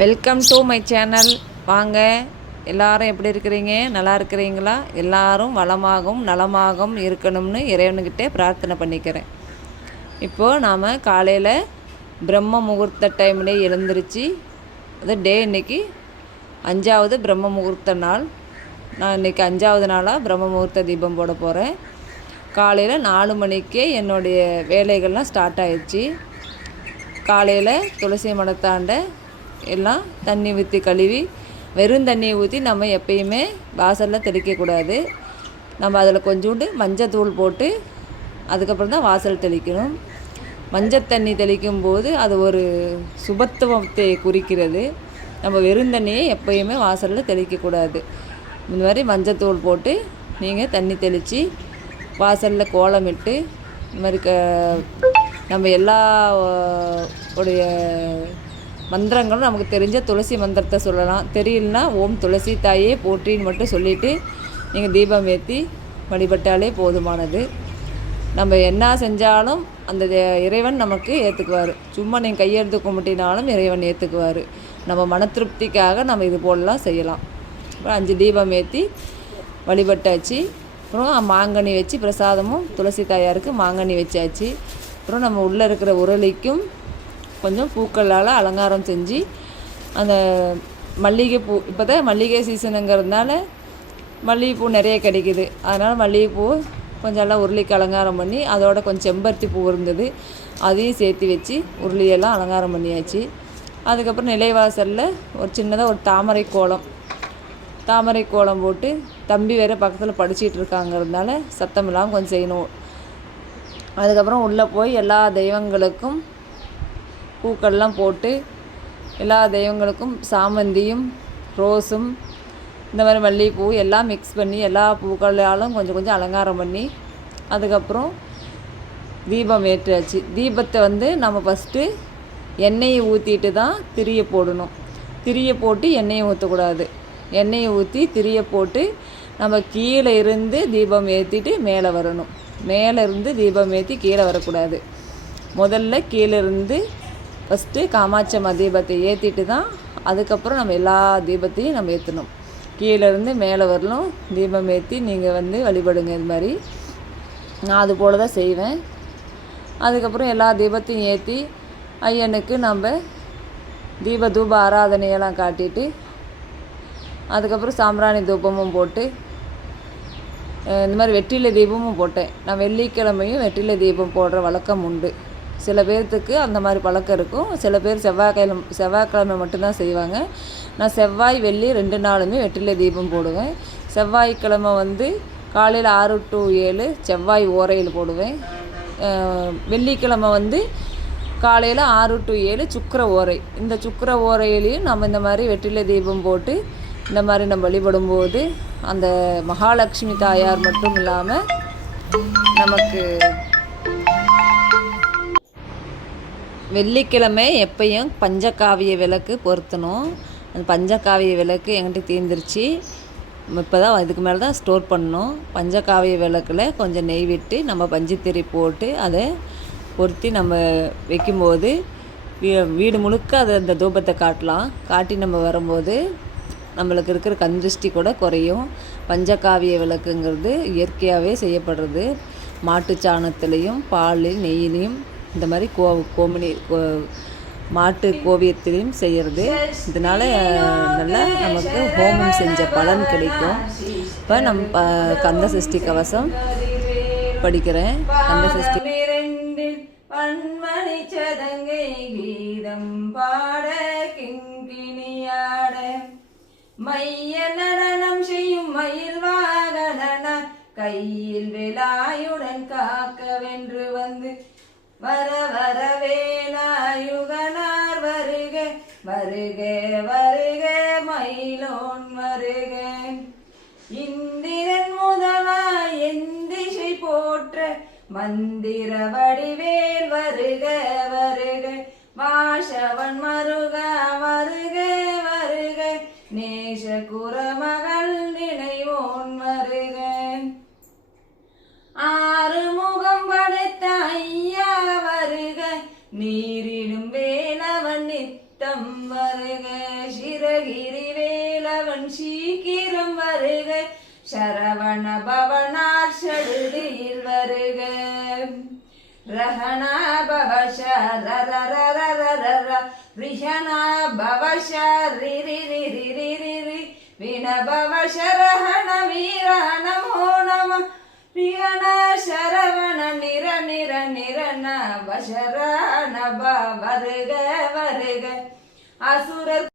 Welcome to my channel வாங்க. எல்லாரும் எப்படி இருக்கிறீங்க? நல்லா இருக்கிறீங்களா? எல்லாரும் வளமாகவும் நலமாகவும் இருக்கணும்னு இறைவனுக்கிட்டே பிரார்த்தனை பண்ணிக்கிறேன். இப்போது நாம் காலையில் பிரம்ம முகூர்த்த டைம்லேயே எழுந்திருச்சு. அது டே இன்னைக்கு அஞ்சாவது பிரம்ம முகூர்த்த நாள். நான் இன்றைக்கி அஞ்சாவது நாளாக பிரம்ம முகூர்த்த தீபம் போட போகிறேன் காலையில் நாலு மணிக்கே என்னுடைய வேலைகள்லாம் ஸ்டார்ட் ஆயிடுச்சு. காலையில் துளசி மனத்தாண்ட எல்லாம் தண்ணி ஊற்றி கழுவி வெறும் தண்ணியை ஊற்றி நம்ம எப்பயுமே வாசலில் தெளிக்கக்கூடாது நம்ம அதில் கொஞ்சோண்டு மஞ்சத்தூள் போட்டு அதுக்கப்புறம் தான் வாசல் தெளிக்கணும். மஞ்சள் தண்ணி தெளிக்கும் போது அது ஒரு சுபத்துவத்தை குறிக்கிறது. நம்ம வெறும் தண்ணியை எப்பயுமே வாசலில் தெளிக்கக்கூடாது இந்த மாதிரி மஞ்சத்தூள் போட்டு நீங்கள் தண்ணி தெளித்து வாசலில் கோலமிட்டு இந்த மாதிரி க நம்ம எல்லா உடைய மந்திரங்களும் நமக்கு தெரிஞ்ச துளசி மந்திரத்தை சொல்லலாம். தெரியலனா ஓம் துளசி தாயே போற்றின்னு மட்டும் சொல்லிவிட்டு நீங்கள் தீபம் ஏற்றி வழிபட்டாலே போதுமானது. நம்ம என்ன செஞ்சாலும் அந்த இறைவன் நமக்கு ஏற்றுக்குவார் சும்மா நீங்கள் கையெழுத்து கும்பிட்டினாலும் இறைவன் ஏற்றுக்குவார் நம்ம மன திருப்திக்காக நம்ம இது போலலாம் செய்யலாம். அப்புறம் அஞ்சு தீபம் ஏற்றி வழிபட்டாச்சு. அப்புறம் மாங்கனி வச்சு பிரசாதமும் துளசி தாயாருக்கு மாங்கனி வச்சாச்சு. அப்புறம் நம்ம உள்ளே இருக்கிற உருளிக்கும் கொஞ்சம் பூக்களால் அலங்காரம் செஞ்சு அந்த மல்லிகைப்பூ இப்போ தான் மல்லிகை சீசனுங்கிறதுனால மல்லிகைப்பூ நிறைய கிடைக்குது. அதனால் மல்லிகைப்பூ கொஞ்சம் எல்லாம் உருளிக்கு அலங்காரம் பண்ணி அதோட கொஞ்சம் செம்பருத்தி பூ இருந்தது அதையும் சேர்த்து வச்சு உருளியெல்லாம் அலங்காரம் பண்ணியாச்சு. அதுக்கப்புறம் நிலைவாசலில் ஒரு சின்னதாக ஒரு தாமரை கோலம். தாமரை கோலம் போட்டு தம்பி வேறு பக்கத்தில் படிச்சிகிட்டு இருக்காங்கிறதுனால சத்தம் இல்லாமல் கொஞ்சம் செய்யணும். அதுக்கப்புறம் உள்ளே போய் எல்லா தெய்வங்களுக்கும் பூக்கள்லாம் போட்டு எல்லா தெய்வங்களுக்கும் சாமந்தியும் ரோஸும் இந்த மாதிரி மல்லிகைப்பூ எல்லாம் மிக்ஸ் பண்ணி எல்லா பூக்களாலும் கொஞ்சம் கொஞ்சம் அலங்காரம் பண்ணி அதுக்கப்புறம் தீபம் ஏற்றியாச்சு. தீபத்தை வந்து நம்ம ஃபஸ்ட்டு எண்ணெயை ஊற்றிட்டு தான் திரியை போடணும். திரியை போட்டு எண்ணெயை ஊற்றக்கூடாது எண்ணெயை ஊற்றி திரியை போட்டு நம்ம கீழே இருந்து தீபம் ஏற்றிட்டு மேலே வரணும். மேலே இருந்து தீபம் ஏற்றி கீழே வரக்கூடாது. முதல்ல கீழே இருந்து ஃபஸ்ட்டு காமாட்சம்மா தீபத்தை ஏற்றிட்டு தான் அதுக்கப்புறம் நம்ம எல்லா தீபத்தையும் நம்ம ஏற்றணும் கீழேருந்து மேலே வரலும் தீபம் ஏற்றி நீங்கள் வந்து வழிபடுங்க இது மாதிரி. நான் அது போல தான் செய்வேன். அதுக்கப்புறம் எல்லா தீபத்தையும் ஏற்றி ஐயனுக்கு நம்ம தீப தூப ஆராதனையெல்லாம் காட்டிட்டு அதுக்கப்புறம் சாம்பிராணி தூபமும் போட்டு இந்த மாதிரி வெற்றிலை தீபமும் போட்டேன். நான் வெள்ளிக்கிழமையும் வெற்றிலை தீபம் போடுற வழக்கம் உண்டு. சில பேர்த்துக்கு அந்த மாதிரி பழக்கம் இருக்கும். சில பேர் செவ்வாய்க்கிழமை செவ்வாய்க்கிழமை மட்டும்தான் செய்வாங்க. நான் செவ்வாய் வெள்ளி ரெண்டு நாளுமே வெற்றிலை தீபம் போடுவேன். செவ்வாய்க்கிழமை வந்து காலையில் ஆறு டு ஏழு செவ்வாய் ஓரையில் போடுவேன். வெள்ளிக்கிழமை வந்து காலையில் ஆறு டு ஏழு சுக்கர ஓரை. இந்த சுக்கர ஓரையிலையும் நம்ம இந்த மாதிரி வெற்றிலை தீபம் போட்டு இந்த மாதிரி நம்ம வழிபடும்போது அந்த மகாலட்சுமி தாயார் மட்டும் இல்லாமல் நமக்கு வெள்ளிக்கிழமை எப்பயும் பஞ்சகாவிய விளக்கு பொருத்தணும். அந்த பஞ்சகாவிய விளக்கு என்கிட்ட தீர்ந்துருச்சு. இப்போ தான் இதுக்கு மேலே தான் ஸ்டோர் பண்ணணும். பஞ்சகாவிய விளக்கில் கொஞ்சம் நெய் விட்டு நம்ம பஞ்சுத்திரி போட்டு அதை பொருத்தி நம்ம வைக்கும்போது வீ வீடு முழுக்க அதை அந்த தூபத்தை காட்டலாம். காட்டி நம்ம வரும்போது நம்மளுக்கு இருக்கிற கந்திருஷ்டி கூட குறையும். பஞ்சகாவிய விளக்குங்கிறது இயற்கையாகவே செய்யப்படுறது. மாட்டு சாணத்துலேயும் பால் நெய்யிலையும் இந்த மாதிரி கோ கோமினி கோ- மாட்டு கோவியத்திலையும் செய்கிறது இதனால் நல்லா நமக்கு ஹோமம் செஞ்ச பலன் கிடைக்கும். இப்போ நம் ப- கந்த சஷ்டி கவசம் படிக்கிறேன். கந்த சஷ்டி பன்மணி சதங்கை கீதம் பாட கிங்கிணியாட. மைய நடனம் செய்யும் மயில் வாகன கையில் விழாயுடன் காக்க வென்று வந்து வர வர வேலாயுகனார் வருக வருக வருக மயிலோன் வருக. இந்திரன் முதலாய் எந்திசை போற்ற மந்திர வடிவேல் வருக வருக. வாஷவன் மருக வருக வருக. நேச குரமக பவனார் சடுதியில் வருக ரஹணா பவஷ ரரரரரரர ரிஹணா பவஷ ரிரி ரிரி ரிரி ரி வின பவஷ ரஹண வீர நமோ நம ரிஹண சரவண நிர நிர நிரன வசரண ப வருக வருக அசுரர்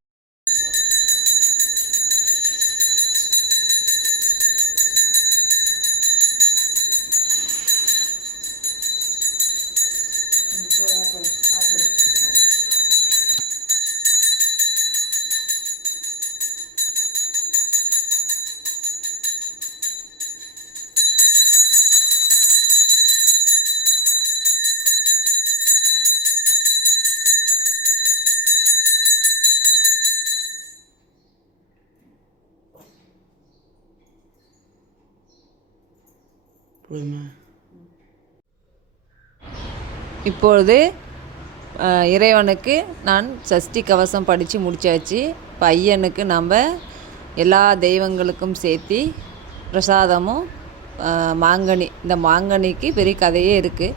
இப்பொழுது இறைவனுக்கு நான் சஷ்டி கவசம் படித்து முடிச்சாச்சு. பையனுக்கு நம்ம எல்லா தெய்வங்களுக்கும் சேர்த்தி பிரசாதமும் மாங்கனி இந்த மாங்கனிக்கு பெரிய கதையே இருக்குது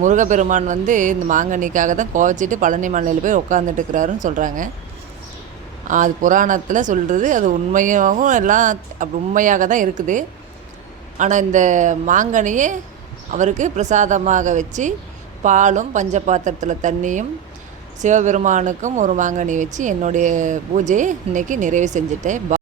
முருகப்பெருமான் வந்து இந்த மாங்கனிக்காக தான் கோவச்சிட்டு பழனி மலையில் போய் உட்காந்துட்டு இருக்கிறாருன்னு சொல்கிறாங்க அது புராணத்தில் சொல்கிறது அது உண்மையாகவும் எல்லாம் அப்படி உண்மையாக தான் இருக்குது. ஆனால் இந்த மாங்கனியை அவருக்கு பிரசாதமாக வச்சு பாலும் பஞ்ச பாத்திரத்தில் தண்ணியும் சிவபெருமானுக்கும் ஒரு மாங்கனி வச்சு என்னுடைய பூஜையை இன்றைக்கி நிறைவு செஞ்சுட்டேன். பா